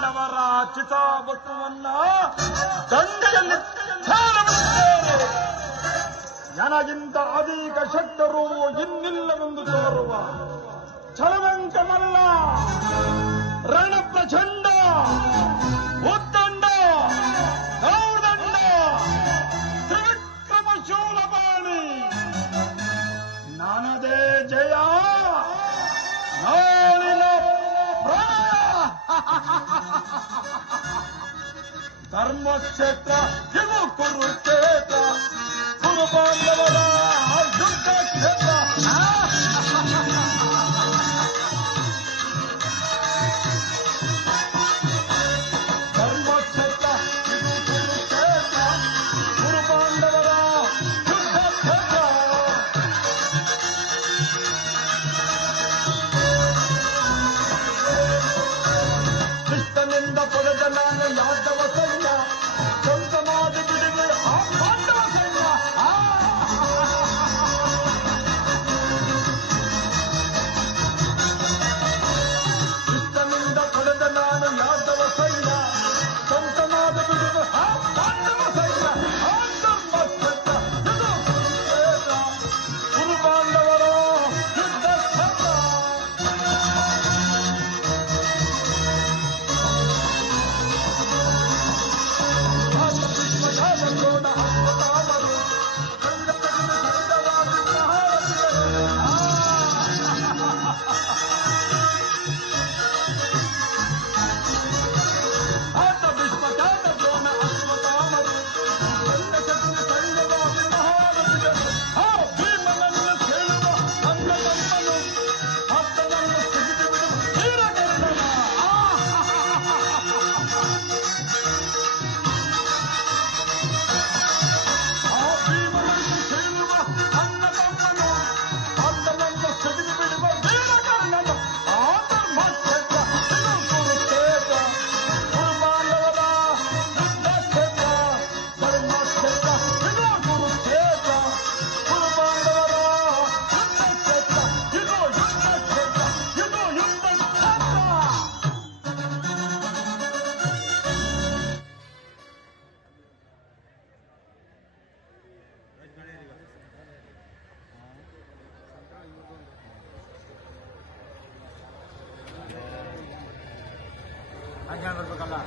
ಪಾಂಡವರ ದಂಡೆಯಲ್ಲಿ ಛೇದವಿಡುತ್ತೇನೆ. ನನಗಿಂತ ಅಧಿಕ ಶಕ್ತರು ಇನ್ನಿಲ್ಲವೆಂದು ತೋರುವ ಛಲವಂಕಮಲ್ಲ ರಣಪ್ರಚಂಡ ಧರ್ಮಕ್ಷೇತ್ರ ಯುವಕುರುಕ್ಷೇತ್ರ ಕುರುಬಾನ 安全的是干啥